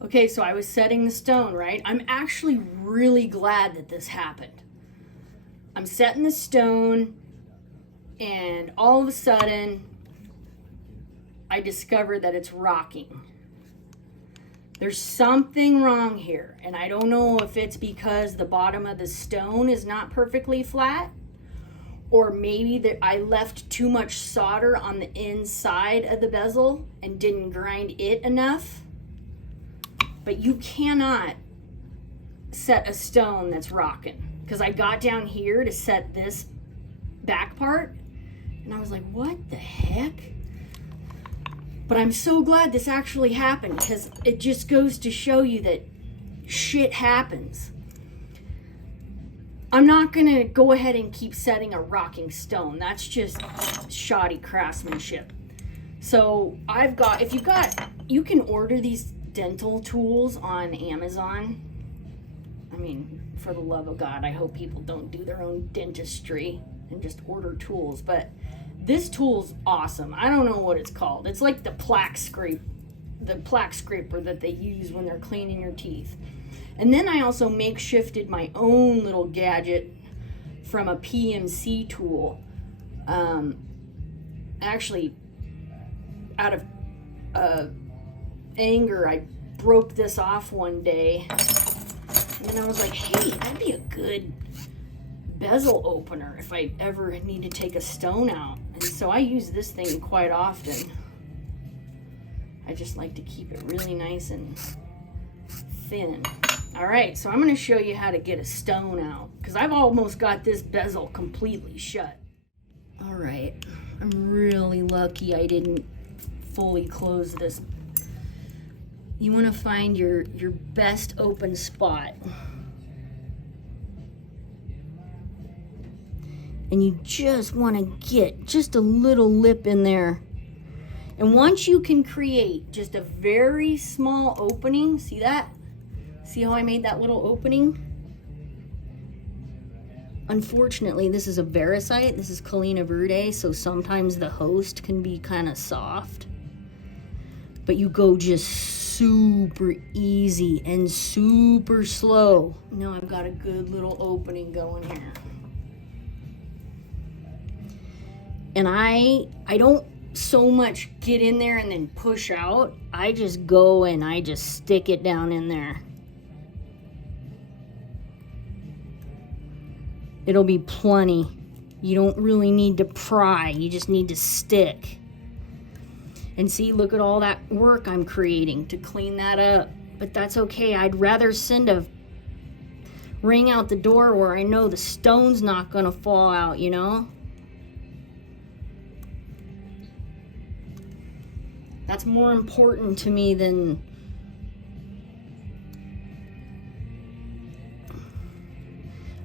Okay, so I was setting the stone, right? I'm actually really glad that this happened. I'm setting the stone, and all of a sudden, I discover that it's rocking. There's something wrong here, and I don't know if it's because the bottom of the stone is not perfectly flat, or maybe that I left too much solder on the inside of the bezel and didn't grind it enough. But you cannot set a stone that's rocking, because I got down here to set this back part and I was like, what the heck? But I'm so glad this actually happened, because it just goes to show you that shit happens. I'm not gonna go ahead and keep setting a rocking stone. That's just shoddy craftsmanship. So you can order these dental tools on Amazon. I mean, for the love of God, I hope people don't do their own dentistry and just order tools. But this tool's awesome. I don't know what it's called. It's like the plaque scraper that they use when they're cleaning your teeth. And then I also makeshifted my own little gadget from a PMC tool. Actually, out of anger, I broke this off one day, and then I was like, hey, that'd be a good bezel opener if I ever need to take a stone out. And so I use this thing quite often. I just like to keep it really nice and thin. All right, so I'm going to show you how to get a stone out, because I've almost got this bezel completely shut. All right, I'm really lucky I didn't fully close this. You want to find your best open spot. And you just want to get just a little lip in there. And once you can create just a very small opening, see that? See how I made that little opening? Unfortunately, this is a Vericite. This is Colina Verde, so sometimes the host can be kind of soft. But you go just super easy and super slow. Now I've got a good little opening going here. And I don't so much get in there and then push out. I just go and I just stick it down in there. It'll be plenty. You don't really need to pry. You just need to stick. And see, look at all that work I'm creating to clean that up. But that's okay. I'd rather send a ring out the door where I know the stone's not gonna fall out, you know? That's more important to me than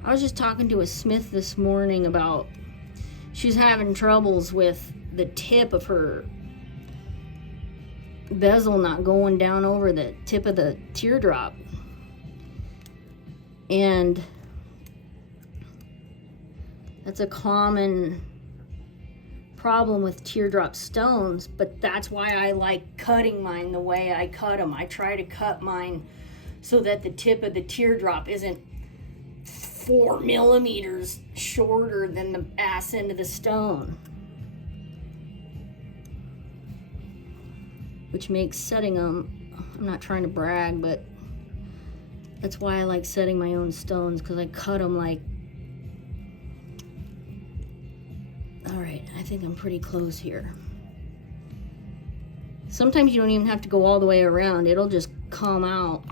I was just talking to a smith this morning about she's having troubles with the tip of her bezel not going down over the tip of the teardrop. And that's a common problem with teardrop stones, but that's why I like cutting mine the way I cut them. I try to cut mine so that the tip of the teardrop isn't 4 millimeters shorter than the ass end of the stone, which makes setting them, I'm not trying to brag, but that's why I like setting my own stones, because I cut them like, all right, I think I'm pretty close here. Sometimes you don't even have to go all the way around. It'll just come out.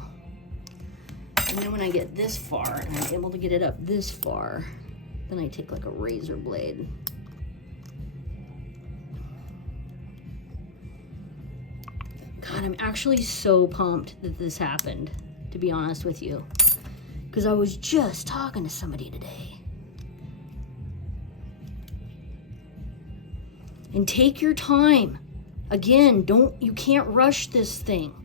And then when I get this far, and I'm able to get it up this far, then I take like a razor blade. God, I'm actually so pumped that this happened, to be honest with you. Because I was just talking to somebody today. And take your time. Again, you can't rush this thing.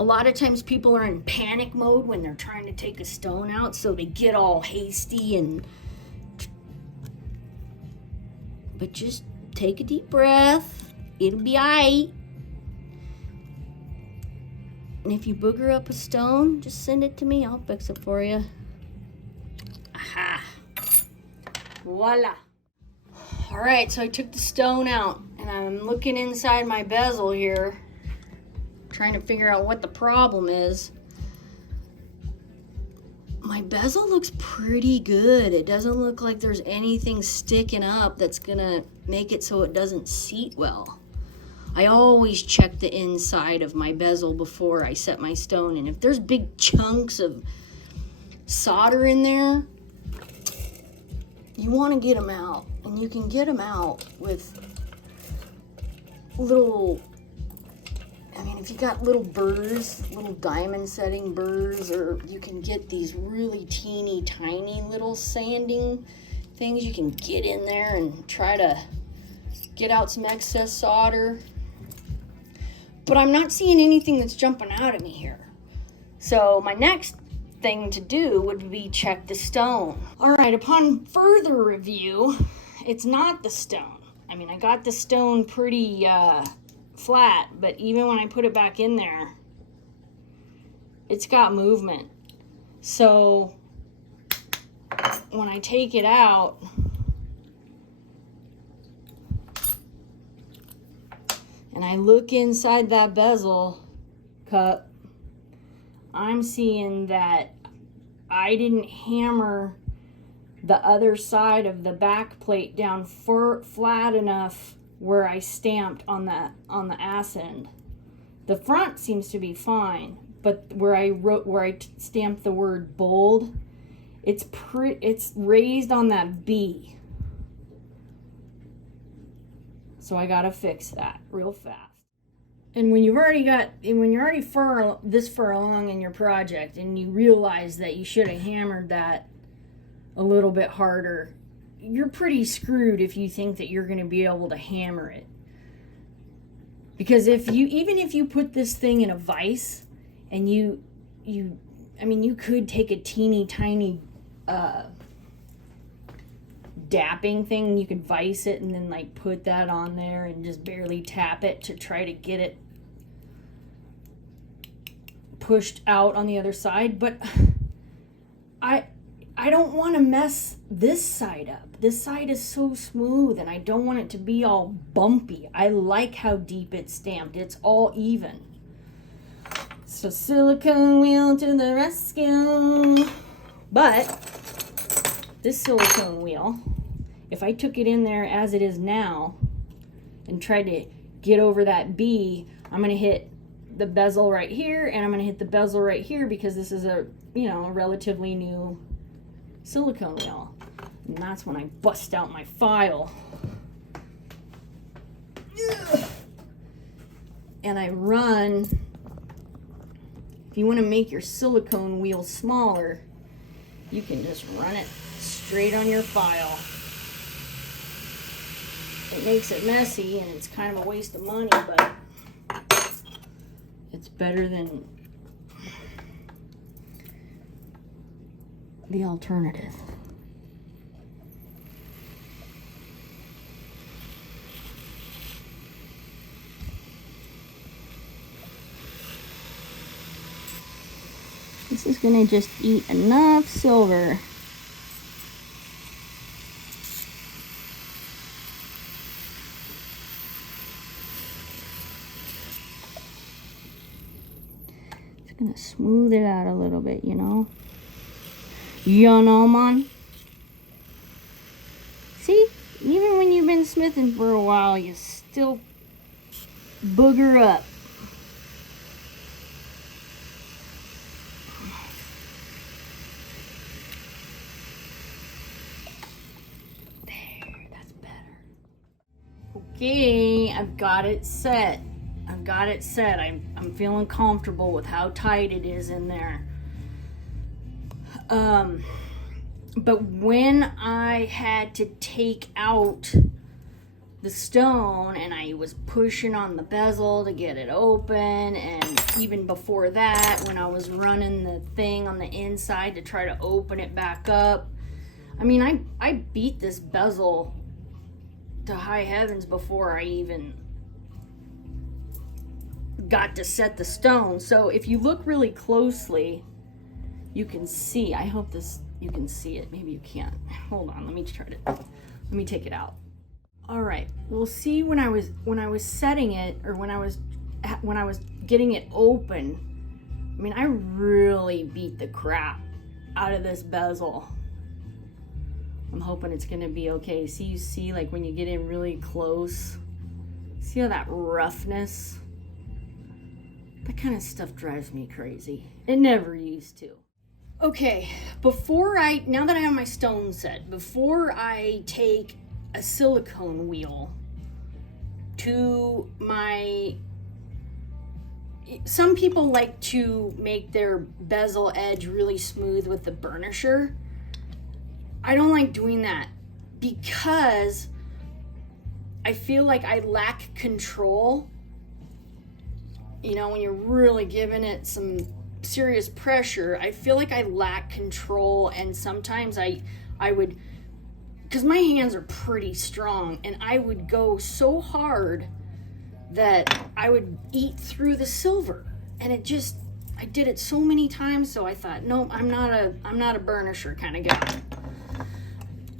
A lot of times people are in panic mode when they're trying to take a stone out, so they get all hasty but just take a deep breath. It'll be all right. And if you booger up a stone, just send it to me. I'll fix it for you. Aha. Voila. All right, so I took the stone out and I'm looking inside my bezel here, trying to figure out what the problem is. My bezel looks pretty good. It doesn't look like there's anything sticking up that's gonna make it so it doesn't seat well. I always check the inside of my bezel before I set my stone, and if there's big chunks of solder in there, you want to get them out. And you can get them out with little, if you got little burrs, little diamond setting burrs, or you can get these really teeny tiny little sanding things, you can get in there and try to get out some excess solder. But I'm not seeing anything that's jumping out at me here. So my next thing to do would be check the stone. All right, upon further review, it's not the stone. I got the stone pretty flat, but even when I put it back in there, it's got movement. So when I take it out, and I look inside that bezel cup, I'm seeing that I didn't hammer the other side of the back plate down flat enough where I stamped on the ass end. The front seems to be fine, but where I stamped the word bold, it's raised on that B. So I gotta fix that real fast. And when you're already this far along in your project and you realize that you should have hammered that a little bit harder, you're pretty screwed if you think that you're gonna be able to hammer it. Because even if you put this thing in a vise and you could take a teeny tiny dapping thing, you could vise it and then put that on there and just barely tap it to try to get it pushed out on the other side. But I don't want to mess this side up. This side is so smooth and I don't want it to be all bumpy. I like how deep it's stamped. It's all even. So silicone wheel to the rescue. But this silicone wheel, if I took it in there as it is now and tried to get over that B, I'm going to hit the bezel right here and I'm going to hit the bezel right here because this is a relatively new silicone wheel. And that's when I bust out my file. And I run, if you want to make your silicone wheel smaller, you can just run it straight on your file. It makes it messy and it's kind of a waste of money, but it's better than the alternative. This is gonna just eat enough silver. Just gonna smooth it out a little bit, You know, man. See, even when you've been smithing for a while, you still booger up. There, that's better. Okay, I've got it set. I'm feeling comfortable with how tight it is in there. But when I had to take out the stone and I was pushing on the bezel to get it open, and even before that when I was running the thing on the inside to try to open it back up, I beat this bezel to high heavens before I even got to set the stone. So if you look really closely, you can see, I hope you can see it. Maybe you can't. Hold on, let me take it out. All right, we'll see when I was setting it, or when I was getting it open. I mean, I really beat the crap out of this bezel. I'm hoping it's gonna be okay. You see like when you get in really close, see how that roughness? That kind of stuff drives me crazy. It never used to. Okay, now that I have my stone set, before I take a silicone wheel to some people like to make their bezel edge really smooth with the burnisher. I don't like doing that because I feel like I lack control. You know, when you're really giving it some serious pressure, I feel like I lack control, and sometimes I would, because my hands are pretty strong, and I would go so hard that I would eat through the silver, and I did it so many times, so I thought, no, I'm not a burnisher kind of guy.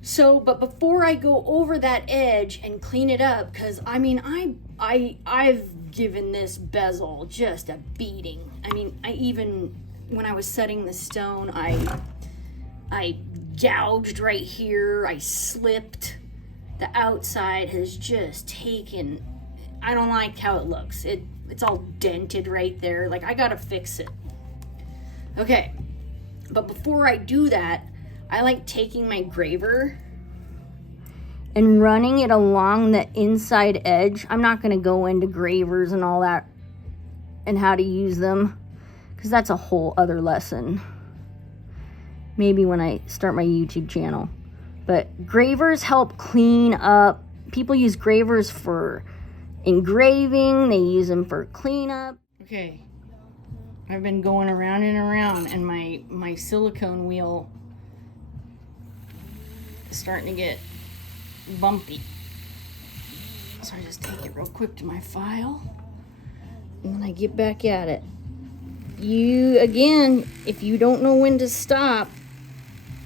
So, but before I go over that edge and clean it up, because I mean, I've given this bezel just a beating. I mean, when I was setting the stone, I gouged right here, I slipped. The outside has just taken, I don't like how it looks. It's all dented right there. Like, I gotta fix it. Okay, but before I do that, I like taking my graver and running it along the inside edge. I'm not gonna go into gravers and all that and how to use them, because that's a whole other lesson. Maybe when I start my YouTube channel. But gravers help clean up. People use gravers for engraving. They use them for cleanup. Okay, I've been going around and around, and my silicone wheel is starting to get bumpy. So I just take it real quick to my file, and then I get back at it. Again, if you don't know when to stop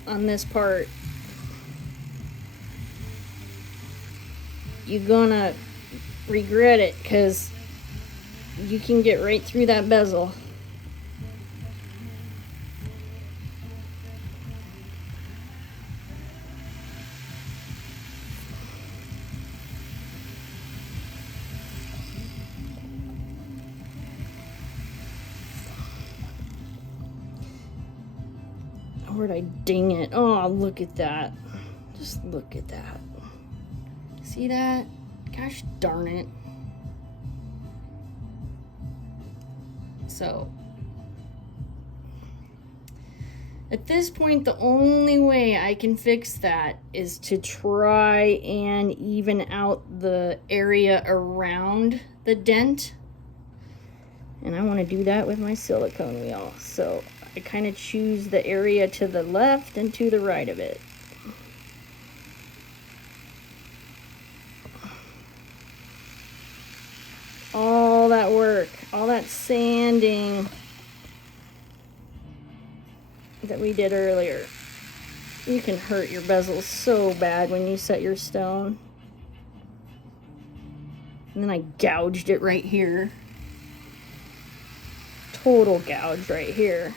on this part, you're gonna regret it, because you can get right through that bezel. Where'd I ding it? Oh, look at that. Just look at that. See that? Gosh darn it. So, at this point, the only way I can fix that is to try and even out the area around the dent. And I want to do that with my silicone wheel. So I kind of choose the area to the left and to the right of it. All that work, all that sanding that we did earlier. You can hurt your bezel so bad when you set your stone. And then I gouged it right here. Total gouge right here.